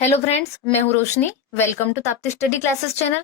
Hello friends, मैं हूँ Roshni. Welcome to Tapti study classes channel.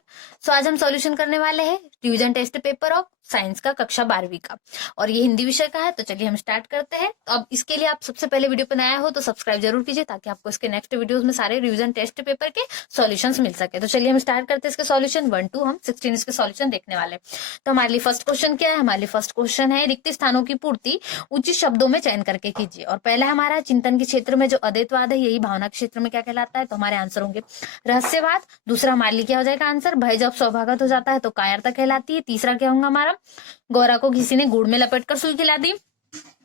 आज हम सॉल्यूशन करने वाले हैं revision test paper of science का कक्षा 12वीं का, और ये हिंदी विषय का है। तो चलिए हम स्टार्ट करते हैं। तो अब इसके लिए आप सबसे पहले वीडियो पर नया हो तो सब्सक्राइब जरूर कीजिए, ताकि आपको इसके नेक्स्ट वीडियोस में सारे रिवीजन टेस्ट पेपर के सॉल्यूशंस मिल सके। तो चलिए हम स्टार्ट करते हैं इसके सॉल्यूशन 1 to हम 16 इसके सॉल्यूशन देखने वाले हैं। तो हमारे लिए फर्स्ट क्वेश्चन क्या है? हमारे लिए फर्स्ट क्वेश्चन है रिक्त स्थानों की पूर्ति उचित शब्दों में चयन करके कीजिए। और पहला हमारा चिंतन के क्षेत्र में जो अद्वैतवाद है, यही भावना के क्षेत्र में क्या कहलाता है? तो हमारे आंसर होंगे रहस्यवाद। दूसरा हमारे लिए क्या हो जाएगा आंसर? भय जब स्वभावगत हो जाता है तो कायरता कहलाती है। तीसरा क्या होगा हमारा? गौरा को किसी ने गुड़ में लपेटकर सुई खिला दी।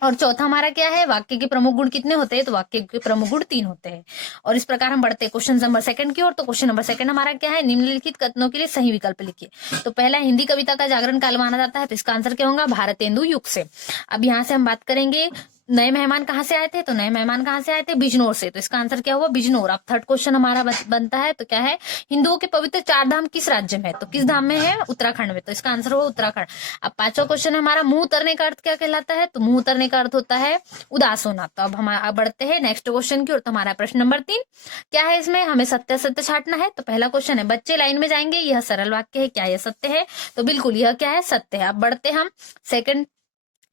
और चौथा हमारा क्या है? वाक्य के प्रमुख गुण कितने होते हैं? तो वाक्य के प्रमुख गुण 3 होते हैं। और इस प्रकार हम बढ़ते हैं क्वेश्चन नंबर सेकंड की ओर। तो क्वेश्चन नंबर सेकंड हमारा क्या है? निम्नलिखित कथनों के लिए सही विकल्प लिखिए। तो पहला, हिंदी कविता का जागरण काल माना जाता है, तो इसका आंसर क्या होगा? भारतेंदु युग से। अब यहाँ से हम बात करेंगे नए मेहमान कहाँ से आए थे? तो नए मेहमान कहाँ से आए थे? बिजनौर से। तो इसका आंसर क्या हुआ? बिजनौर। अब थर्ड क्वेश्चन हमारा बनता है, तो क्या है? हिंदुओं के पवित्र 4 धाम किस राज्य में है? तो किस धाम में है? उत्तराखंड में। तो इसका आंसर हुआ उत्तराखंड। अब पांचवा क्वेश्चन हमारा मुंह उतरने का अर्थ क्या कहलाता है? तो मुंह उतरने का अर्थ होता है उदास होना। तो अब हम बढ़ते हैं नेक्स्ट क्वेश्चन की ओर। तो हमारा प्रश्न नंबर 3 क्या है? इसमें हमें सत्य सत्य छांटना है। तो पहला क्वेश्चन है, बच्चे लाइन में जाएंगे, यह सरल वाक्य है, क्या यह सत्य है? तो बिल्कुल यह क्या है? सत्य है। अब बढ़ते हम सेकंड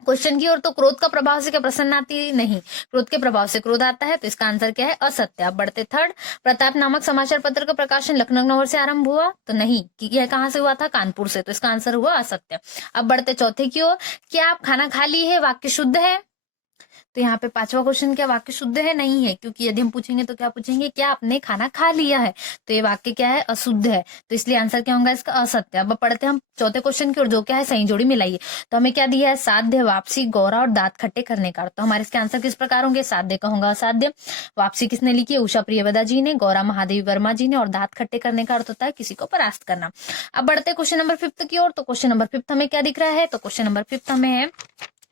क्वेश्चन की ओर। तो क्रोध का प्रभाव से क्या प्रसन्न आती? नहीं, क्रोध के प्रभाव से क्रोध आता है। तो इसका आंसर क्या है? असत्य। अब बढ़ते थर्ड, प्रताप नामक समाचार पत्र का प्रकाशन लखनऊ नगर से आरंभ हुआ। तो नहीं, कि यह कहां से हुआ था? कानपुर से। तो इसका आंसर हुआ असत्य। अब बढ़ते चौथे की ओर, क्या आप खाना खा ली है वाक्य शुद्ध है? तो यहाँ पे पांचवा क्वेश्चन, क्या वाक्य शुद्ध है? नहीं है, क्योंकि यदि हम पूछेंगे तो क्या पूछेंगे? क्या आपने खाना खा लिया है? तो ये वाक्य क्या है? अशुद्ध है। तो इसलिए आंसर क्या होगा इसका? असत्य। अब पढ़ते हैं हम चौथे क्वेश्चन की ओर, जो क्या है? सही जोड़ी मिलाइए। तो हमें क्या दिया है? साध्य, वापसी, गौरा और दांत खट्टे करने का। तो हमारे इसके आंसर किस प्रकार होंगे? साध्य का होगा असाध्य, वापसी किसने लिखी है? उषा प्रियवदा जी ने, गौरा महादेवी वर्मा जी ने, और दांत खट्टे करने का अर्थ होता है किसी को परास्त करना। अब बढ़ते क्वेश्चन नंबर 5 की ओर। तो क्वेश्चन नंबर 5 हमें क्या दिख रहा है? तो क्वेश्चन नंबर 5 हमें है,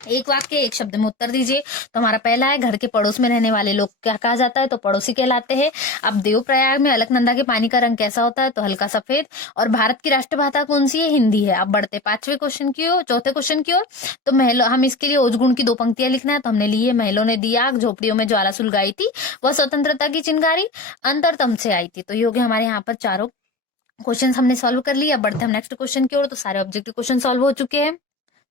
एक वाक्य एक शब्द में उत्तर दीजिए। तो हमारा पहला है, घर के पड़ोस में रहने वाले लोग क्या कहा जाता है? तो पड़ोसी कहलाते हैं। अब देवप्रयाग में अलकनंदा के पानी का रंग कैसा होता है? तो हल्का सफेद। और भारत की राष्ट्रभाषा कौन सी है? हिंदी है। अब बढ़ते पांचवे क्वेश्चन की ओर, चौथे क्वेश्चन की ओर। तो महलों, हम इसके लिए ओजगुण की 2 पंक्तियां लिखना है। तो हमने ली है, महलों ने दी आग, झोपड़ियों में ज्वाला सुलगाई थी, वह स्वतंत्रता की चिंगारी अंतरतम से आई थी। तो ये हो गया हमारे यहाँ पर चारों क्वेश्चन हमने सॉल्व कर लिया। अब बढ़ते हम नेक्स्ट क्वेश्चन की ओर। तो सारे ऑब्जेक्टिव क्वेश्चन सॉल्व हो चुके हैं।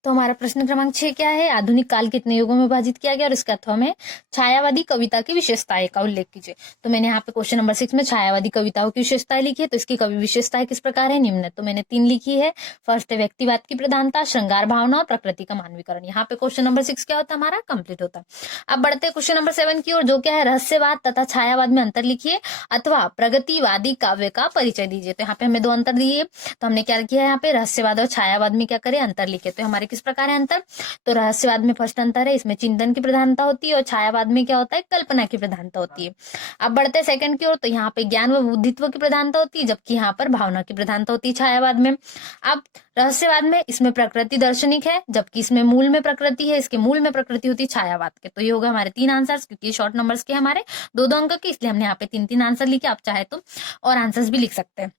तो हमारा प्रश्न क्रमांक 6 क्या है? आधुनिक काल कितने युगों में विभाजित किया गया? और इसका अथवा में छायावादी कविता की विशेषताएं का उल्लेख कीजिए। तो मैंने यहाँ पे क्वेश्चन नंबर 6 में छायावादी कविताओं की विशेषताएं लिखी है। तो इसकी कवि विशेषताएं किस प्रकार है? निम्न। तो मैंने 3 लिखी है। फर्स्ट है व्यक्तिवाद की प्रधानता, श्रृंगार भावना और प्रकृति का मानवीकरण। यहाँ पे क्वेश्चन नंबर 6 क्या होता है? हमारा कंप्लीट होता है। अब बढ़ते क्वेश्चन नंबर 7 की ओर, जो क्या है? रहस्यवाद तथा छायावाद में अंतर लिखिए, अथवा प्रगतिवादी काव्य का परिचय दीजिए। तो यहाँ पे हमें 2 अंतर दिए। तो हमने क्या किया है? यहाँ पे रहस्यवाद और छायावाद में क्या करें? अंतर लिखे। तो हमारे किस प्रकार है अंतर? तो रहस्यवाद में फर्स्ट अंतर है, इसमें चिंतन की प्रधानता होती है, और छायावाद में क्या होता है? कल्पना की प्रधानता होती है। अब बढ़ते सेकंड की ओर। तो यहाँ पे ज्ञान व बुद्धित्व की प्रधानता होती है, जबकि यहाँ पर भावना की प्रधानता होती है छायावाद में। अब रहस्यवाद में इसमें प्रकृति दर्शनिक है, जबकि इसमें मूल में प्रकृति है, इसके मूल में प्रकृति होती है छायावाद के। तो ये होगा हमारे 3 आंसर्स, क्योंकि शॉर्ट नंबर्स के हमारे 2-2 अंक के, इसलिए हमने यहाँ पे 3-3 आंसर लिखे। आप चाहे तो और आंसर्स भी लिख सकते हैं।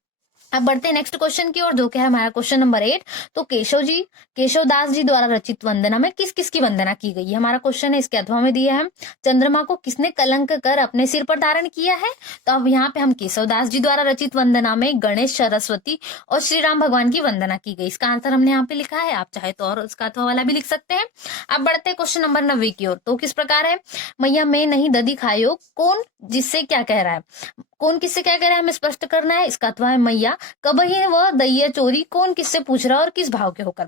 अब बढ़ते हैं नेक्स्ट क्वेश्चन की ओर, जो कि है हमारा क्वेश्चन नंबर 8। तो केशव दास जी द्वारा रचित वंदना में किस किस की वंदना की गई है? हमारा क्वेश्चन है, इसके अथवा में दिया है, चंद्रमा को किसने कलंक कर अपने सिर पर धारण किया है? तो अब यहाँ पे हम केशव दास जी द्वारा रचित वंदना में गणेश, सरस्वती और श्री राम भगवान की वंदना की गई। इसका आंसर हमने यहाँ पे लिखा है। आप चाहे तो और उसका अथवा वाला भी लिख सकते हैं। अब बढ़ते हैं क्वेश्चन नंबर 9 की ओर। तो किस प्रकार है? मैया मैं नहीं दधी खायो, कौन जिससे क्या कह रहा है? कौन किससे क्या कह रहा है हमें स्पष्ट करना है। इसका अथवा है, मैया कब ही वह दैया चोरी, कौन किससे पूछ रहा है और किस भाव के होकर?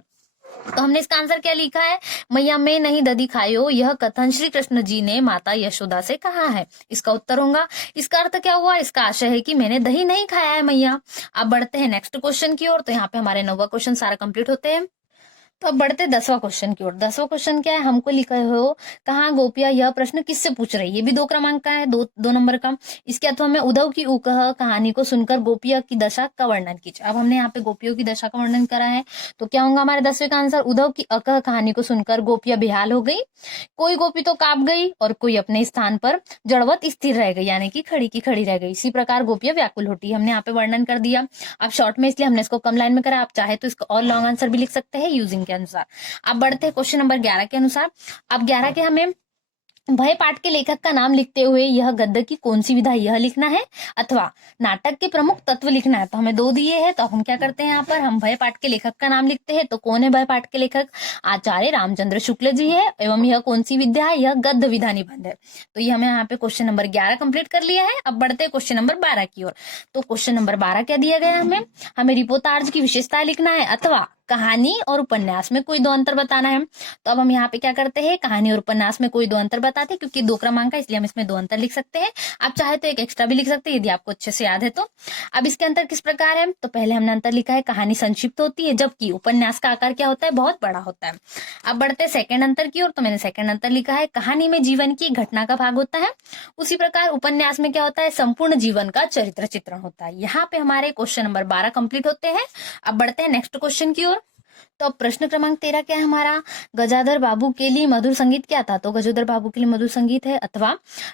तो हमने इसका आंसर क्या लिखा है? मैया मैं नहीं दधी खायो, यह कथन श्री कृष्ण जी ने माता यशोदा से कहा है। इसका उत्तर होगा, इसका अर्थ क्या हुआ? इसका आशय है कि मैंने दही नहीं खाया है मैया। अब बढ़ते हैं नेक्स्ट क्वेश्चन की ओर। तो यहाँ पे हमारे 9वां क्वेश्चन सारा कंप्लीट होते हैं। तो अब बढ़ते 10वां क्वेश्चन की ओर। 10वां क्वेश्चन क्या है? हमको लिखा हो, कहाँ गोपिया यह प्रश्न किससे पूछ रही है? ये भी 2 क्रमांक का है, 2 नंबर का। इसके अथवा में उद्धव की उकह कहानी को सुनकर गोपिया की दशा का वर्णन कीजिए। अब हमने यहाँ पे गोपियों की दशा का वर्णन करा है, तो क्या होगा हमारे 10वें का आंसर? उद्धव की अकह कहानी को सुनकर गोपिया बेहाल हो गई, कोई गोपी तो कांप गई, और कोई अपने स्थान पर जड़वत स्थिर रह गई, यानी कि खड़ी की खड़ी रह गई। इसी प्रकार गोपिया व्याकुल होती है। हमने यहाँ पे वर्णन कर दिया। अब शॉर्ट में इसलिए हमने इसको कम लाइन में करा। आप चाहे तो इसका और लॉन्ग आंसर भी लिख सकते हैं यूजिंग के अनुसार। अब बढ़ते हैं क्वेश्चन नंबर 11 के अनुसार। अब 11 के हमें भय पाठ के लेखक का नाम लिखते हुए यह गद्य की कौन सी विधा, यह लिखना है अथवा नाटक के प्रमुख तत्व लिखना है। तो हमें दो दिए हैं, तो हम क्या करते हैं, यहाँ पर हम भय पाठ के लेखक का नाम लिखते हैं। तो कौन है भय पाठ के लेखक? आचार्य रामचंद्र शुक्ल जी है। एवं यह कौन सी विद्या है? यह गद्य विधा निबंध है। तो ये हमें यहाँ पे क्वेश्चन नंबर 11 कंप्लीट कर लिया है। अब बढ़ते हैं क्वेश्चन नंबर 12 की ओर। तो क्वेश्चन नंबर 12 क्या दिया गया है हमें रिपोर्टाज की विशेषता लिखना है अथवा कहानी और उपन्यास में कोई दो अंतर बताना है। तो अब हम यहाँ पे क्या करते हैं, कहानी और उपन्यास में कोई दो अंतर बताते हैं, क्योंकि 2 क्रमांक है इसलिए हम इसमें 2 अंतर लिख सकते हैं। आप चाहे तो एक एक्स्ट्रा भी लिख सकते हैं यदि आपको अच्छे से याद है तो। अब इसके अंतर किस प्रकार है, तो पहले हमने अंतर लिखा है कहानी संक्षिप्त होती है जबकि उपन्यास का आकार क्या होता है, बहुत बड़ा होता है। अब बढ़ते हैं सेकेंड अंतर की ओर। तो मैंने सेकेंड अंतर लिखा है कहानी में जीवन की घटना का भाग होता है, उसी प्रकार उपन्यास में क्या होता है, संपूर्ण जीवन का चरित्र चित्रण होता है। यहाँ पे हमारे क्वेश्चन नंबर 12 कंप्लीट होते हैं। अब बढ़ते हैं नेक्स्ट क्वेश्चन की ओर। तो अब प्रश्न क्रमांक 13 क्या है हमारा, गजाधर बाबू के लिए मधुर संगीत क्या था? तो गजाधर बाबू के लिए मधुर संगीत है। अथवा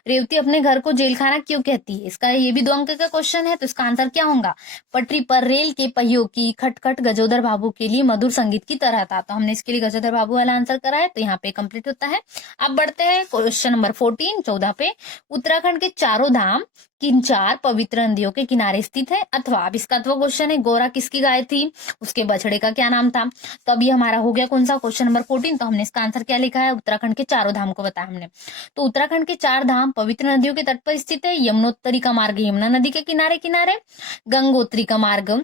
रेवती अपने घर को जेलखाना क्यों कहती है? इसका ये भी 2 अंक का क्वेश्चन है, तो इसका आंसर क्या होगा, पटरी पर रेल के पहियों की खटखट गजोदर बाबू के लिए मधुर संगीत की तरह था। तो हमने इसके लिए गजोदर बाबू वाला आंसर करा है, तो यहाँ पे कंप्लीट होता है। अब बढ़ते हैं क्वेश्चन नंबर 14 पे। उत्तराखंड के चारों धाम किन 4 पवित्र नदियों के किनारे स्थित है? अथवा अब इसका तो क्वेश्चन है गोरा किसकी गाय थी, उसके बछड़े का क्या नाम था? तो अब ये हमारा हो गया कौन सा, क्वेश्चन नंबर 14। तो हमने इसका आंसर क्या लिखा है, उत्तराखंड के चारों धाम को बताया हमने। तो उत्तराखंड के 4 धाम पवित्र नदियों के तट पर स्थित है। यमुनोत्तरी का मार्ग यमुना नदी के किनारे किनारे, गंगोत्री का मार्ग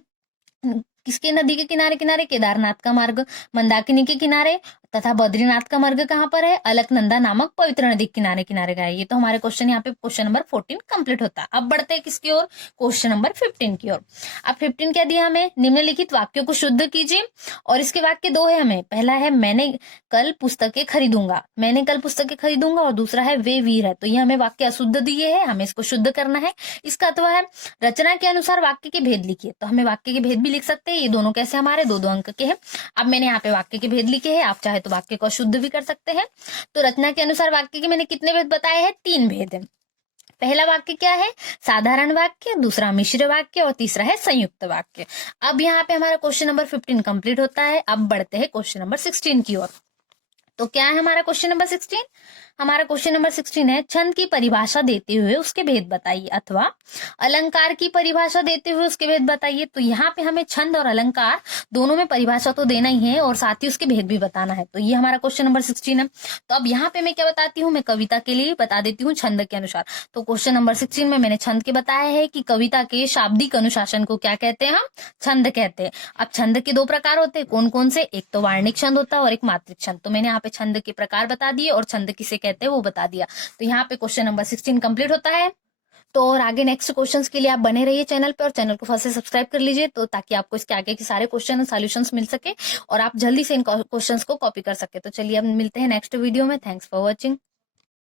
किसके नदी के किनारे किनारे, केदारनाथ का मार्ग मंदाकिनी के किनारे, तथा बद्रीनाथ का मार्ग कहाँ पर है, अलकनंदा नामक पवित्र नदी के किनारे किनारे का है। ये तो हमारे क्वेश्चन यहाँ पे क्वेश्चन नंबर 14 कंप्लीट होता है। अब बढ़ते हैं किसकी ओर, क्वेश्चन नंबर 15 की ओर। अब 15 क्या दिया हमें, निम्नलिखित वाक्यों को शुद्ध कीजिए। और इसके वाक्य 2 है हमें, पहला है मैंने कल पुस्तकें खरीदूंगा, मैंने कल पुस्तकें खरीदूंगा, और दूसरा है वे वीर है। तो ये हमें वाक्य अशुद्ध दिए है, हमें इसको शुद्ध करना है। इसका अथवा है रचना के अनुसार वाक्य के भेद लिखिए। तो हमें वाक्य के भेद भी लिख सकते हैं, ये दोनों कैसे हमारे 2-2 अंक के हैं। अब मैंने यहाँ पे वाक्य के भेद लिखे हैं, आप चाहे तो वाक्य को अशुद्ध भी कर सकते हैं। तो रचना के अनुसार वाक्य के मैंने कितने भेद बताए हैं, 3 भेद है। पहला वाक्य क्या है, साधारण वाक्य, दूसरा मिश्र वाक्य, और तीसरा है संयुक्त वाक्य। अब यहाँ पे हमारा क्वेश्चन नंबर 15 कंप्लीट होता है। अब बढ़ते हैं क्वेश्चन नंबर 16 की ओर। तो क्या है हमारा क्वेश्चन नंबर 16, हमारा क्वेश्चन नंबर 16 है छंद की परिभाषा देते हुए उसके भेद बताइए, अथवा अलंकार की परिभाषा देते हुए उसके भेद बताइए। तो यहाँ पे हमें छंद और अलंकार दोनों में परिभाषा तो देना ही है और साथ ही उसके भेद भी बताना है। तो ये हमारा क्वेश्चन नंबर 16 है। तो अब यहाँ पे मैं क्या बताती हूँ, मैं कविता के लिए बता देती हूँ छंद के अनुसार। तो क्वेश्चन नंबर 16 में मैंने छंद के बताया है कि कविता के शाब्दिक अनुशासन को क्या कहते हैं, हम छंद कहते हैं। अब छंद के 2 प्रकार होते हैं, कौन कौन से, एक तो वार्णिक छंद होता है और एक मात्रिक छंद। तो मैंने यहाँ पे छंद के प्रकार बता दिए और छंद किसे कहते हैं वो बता दिया। तो यहाँ पे क्वेश्चन नंबर 16 कंप्लीट होता है। तो और आगे नेक्स्ट क्वेश्चंस के लिए आप बने रहिए चैनल पे, और चैनल को फर्स्ट से सब्सक्राइब कर लीजिए, तो ताकि आपको इसके आगे के सारे क्वेश्चन और सॉल्यूशंस मिल सके और आप जल्दी से इन क्वेश्चंस को कॉपी कर सके। तो चलिए अब मिलते हैं नेक्स्ट वीडियो में। Thanks for watching.